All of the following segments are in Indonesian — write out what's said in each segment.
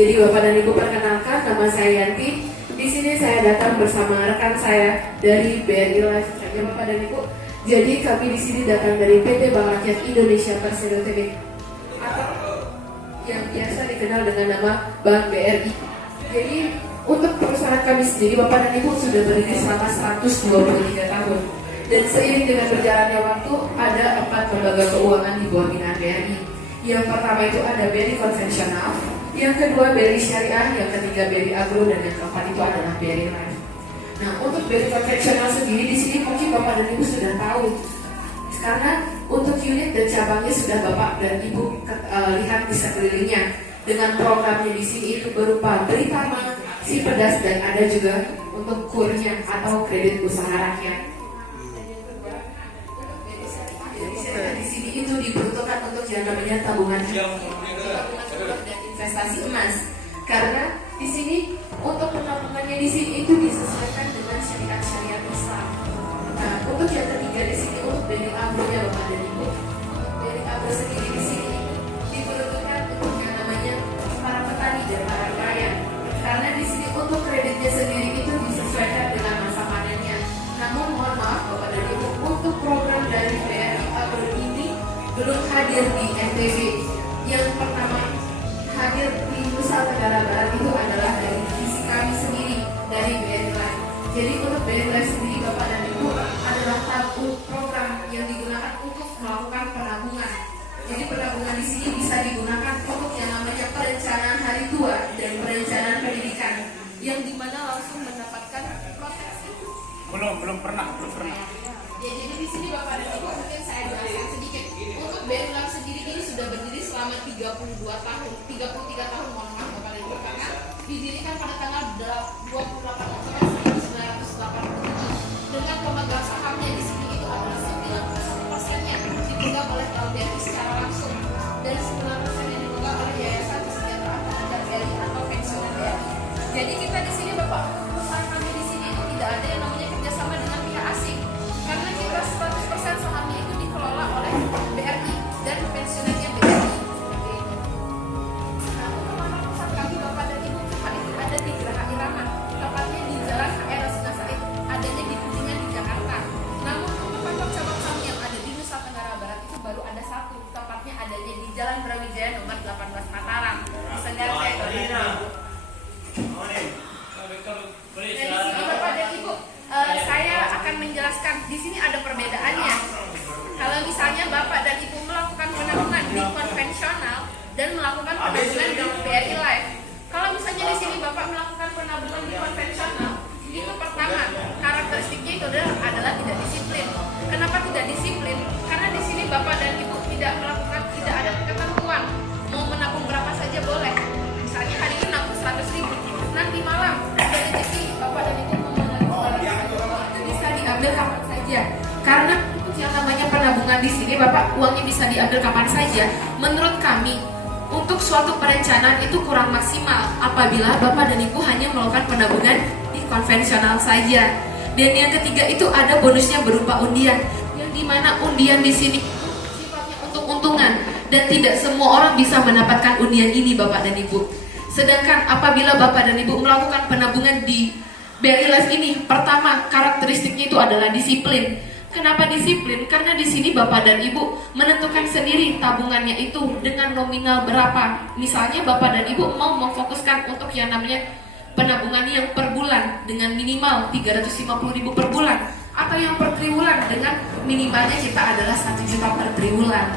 Jadi Bapak dan Ibu perkenalkan, nama saya Yanti. Di sini saya datang bersama rekan saya dari BRI Life. Ya Bapak dan Ibu. Jadi kami di sini datang dari PT Bank Rakyat Indonesia Persero Tbk atau yang biasa dikenal dengan nama Bank BRI. Jadi untuk perusahaan kami sendiri Bapak dan Ibu sudah berdiri selama 123 tahun. Dan seiring dengan berjalannya waktu ada 4 lembaga keuangan di bawah binaan BRI. Yang pertama itu ada BRI konvensional, yang kedua BRI syariah, yang ketiga BRI agro, dan yang keempat itu adalah BRI life. Nah, untuk BRI konvensional sendiri di sini mungkin Bapak dan Ibu sudah tahu, karena untuk unit dan cabangnya sudah Bapak dan Ibu lihat di sekelilingnya. Dengan programnya di sini itu berupa Beritama, Si Pedas, dan ada juga untuk kurnya atau kredit usaha rakyat. Di sini itu diperuntukkan untuk yang namanya tabungan dan investasi emas. Karena di sini untuk penampungannya di sini itu disesuaikan dengan syariat Islam. Nah, untuk yang ketiga di sini untuk BRI agro ya Bapak dan Ibu. BRI agro sendiri di sini diperuntukkan untuk yang namanya para petani dan para nelayan. Karena di sini untuk kreditnya sendiri itu disesuaikan dengan masa panennya. Namun mohon maaf Bapak dan Ibu, untuk program dari BRI agro ini belum hadir di NTB. Yang pertama hadir di Nusa Tenggara Barat itu adalah dari divisi kami sendiri dari BRI Life. Jadi untuk BRI Life sendiri Bapak dan Ibu adalah satu program yang digunakan untuk melakukan penabungan. Jadi penabungan di sini bisa digunakan untuk yang namanya perencanaan hari tua dan perencanaan pendidikan, yang dimana langsung mendapatkan proteksi. Belum pernah. Ya, jadi di sini Bapak dan Ibu mungkin saya jelaskan sedikit. Untuk BRI Life sendiri ini sudah berdiri selama 33 tahun mohon maaf Bapak dan Ibu, karena didirikan pada tanggal 28 Oktober 1987 dengan pemegang sahamnya di sini itu adalah 91%-nya dipegang oleh BRI secara langsung dan 9%-nya dipegang oleh Yayasan Kesejahteraan Pekerja BRI atau Pensiunan BRI. Jadi kita di sini Bapak, perusahaan kami di sini itu tidak ada yang namanya kerjasama dengan pihak asing, karena kita 100% sahamnya itu dikelola oleh BRI dan pensiunannya BRI. Nah, untuk mana perusahaan kami Bapak dan Ibu itu ada di Geraha Irama, tepatnya di Jalan HR Rasuna Said, adanya di Kuningan di Jakarta. Namun untuk kantor cabang kami yang ada di Nusa Tenggara Barat itu baru ada satu, tepatnya adanya di Jalan Brawijaya nomor 18 Mataram. Misalnya saya dari sini Bapak dan Ibu, saya akan menjelaskan di sini ada perbedaannya. Kalau misalnya Bapak dan Ibu melakukan penabungan di konvensional dan melakukan penabungan di BRI Life. Kalau misalnya di sini Bapak melakukan penabungan di konvensional, itu pertama karakteristiknya itu adalah tidak disiplin. Kenapa tidak disiplin? Karena di sini Bapak dan Ibu tidak ada ketentuan mau menabung berapa saja boleh. Misalnya hari ini nabung 100.000, nanti malam ada rezeki Bapak dan Ibu mau menabung itu bisa diambil kapan saja. Karena untuk yang namanya penabungan di sini Bapak uangnya bisa diambil kapan saja. Menurut kami untuk suatu perencanaan itu kurang maksimal apabila Bapak dan Ibu hanya melakukan penabungan di konvensional saja. Dan yang ketiga itu ada bonusnya berupa undian, yang dimana undian di sini sifatnya untuk untungan dan tidak semua orang bisa mendapatkan undian ini Bapak dan Ibu. Sedangkan apabila Bapak dan Ibu melakukan penabungan di BRI Life ini, pertama karakteristiknya itu adalah disiplin. Kenapa disiplin? Karena di sini Bapak dan Ibu menentukan sendiri tabungannya itu dengan nominal berapa. Misalnya Bapak dan Ibu mau memfokuskan untuk yang namanya penabungan yang per bulan dengan minimal 350.000 per bulan, atau yang per triwulan dengan minimalnya kita adalah 1 juta per triwulan.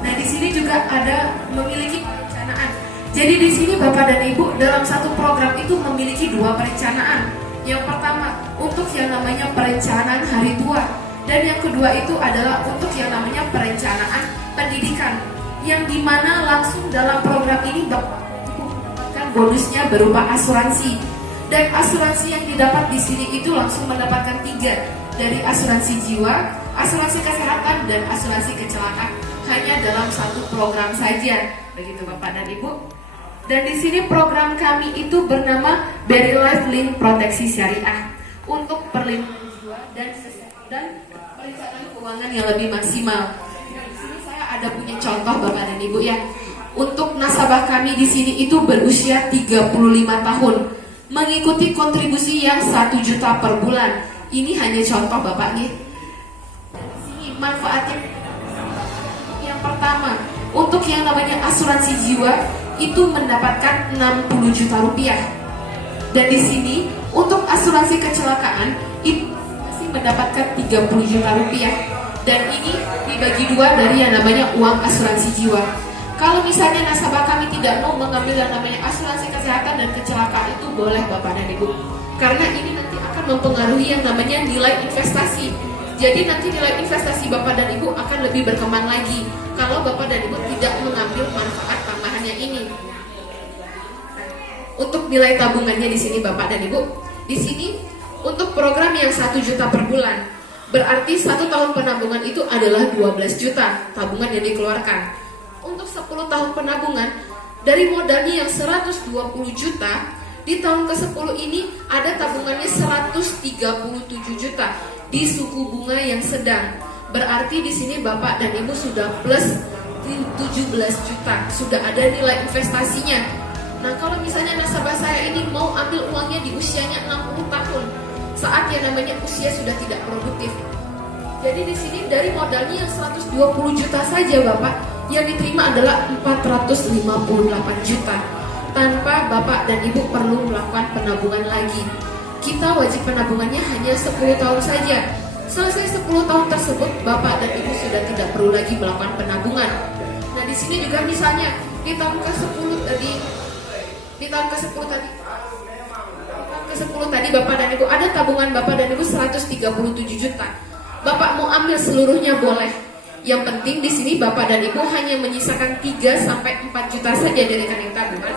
Nah, di sini juga ada memiliki perencanaan. Jadi di sini Bapak dan Ibu dalam satu program itu memiliki 2 perencanaan. Yang pertama untuk yang namanya perencanaan hari tua, dan yang kedua itu adalah untuk yang namanya perencanaan pendidikan, yang dimana langsung dalam program ini Bapak mendapatkan bonusnya berupa asuransi. Dan asuransi yang didapat di sini itu langsung mendapatkan 3, dari asuransi jiwa, asuransi kesehatan, dan asuransi kecelakaan, hanya dalam satu program saja. Begitu Bapak dan Ibu. Dan di sini program kami itu bernama BRI Life Link Proteksi Syariah untuk perlindungan jiwa dan perencanaan keuangan yang lebih maksimal. Nah, di sini saya ada punya contoh Bapak dan Ibu ya. Untuk nasabah kami di sini itu berusia 35 tahun, mengikuti kontribusi yang 1 juta per bulan. Ini hanya contoh bapaknya. Sini manfaatnya. Yang pertama, untuk yang namanya asuransi jiwa itu mendapatkan 60 juta rupiah. Dan di sini untuk asuransi kecelakaan itu masih mendapatkan 30 juta rupiah. Dan ini dibagi dua dari yang namanya uang asuransi jiwa. Kalau misalnya nasabah kami tidak mau mengambil yang namanya asuransi kesehatan dan kecelakaan, itu boleh Bapak dan Ibu, karena ini nanti akan mempengaruhi yang namanya nilai investasi. Jadi nanti nilai investasi Bapak dan Ibu akan lebih berkembang lagi kalau Bapak dan Ibu tidak mengambil manfaat tambahannya ini. Untuk nilai tabungannya di sini Bapak dan Ibu, di sini untuk program yang 1 juta per bulan, berarti 1 tahun penabungan itu adalah 12 juta tabungan yang dikeluarkan. Untuk 10 tahun penabungan, dari modalnya yang 120 juta, di tahun ke-10 ini ada tabungannya 137 juta di suku bunga yang sedang. Berarti di sini Bapak dan Ibu sudah plus 17 juta, sudah ada nilai investasinya. Nah, kalau misalnya nasabah saya ini mau ambil uangnya di usianya 60 tahun, saat yang namanya usia sudah tidak produktif. Jadi di sini dari modalnya yang 120 juta saja Bapak, yang diterima adalah 458 juta tanpa Bapak dan Ibu perlu melakukan penabungan lagi. Kita wajib penabungannya hanya 10 tahun saja. Selesai 10 tahun tersebut, Bapak dan Ibu sudah tidak perlu lagi melakukan penabungan. Nah, di sini juga misalnya di tahun ke-10 tadi, di tahun ke-10 tadi, Bapak dan Ibu ada tabungan Bapak dan Ibu 137 juta. Bapak mau ambil seluruhnya boleh. Yang penting di sini Bapak dan Ibu hanya menyisakan 3 sampai 4 juta saja dari rekening tabungan.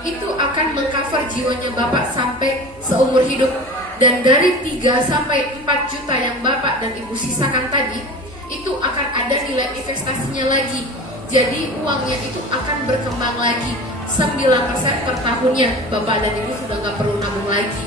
Itu akan mengcover jiwanya Bapak sampai seumur hidup. Dan dari 3 sampai 4 juta yang Bapak dan Ibu sisakan tadi, itu akan ada nilai investasinya lagi. Jadi uangnya itu akan berkembang lagi 9% per tahunnya. Bapak dan Ibu sudah nggak perlu nabung lagi.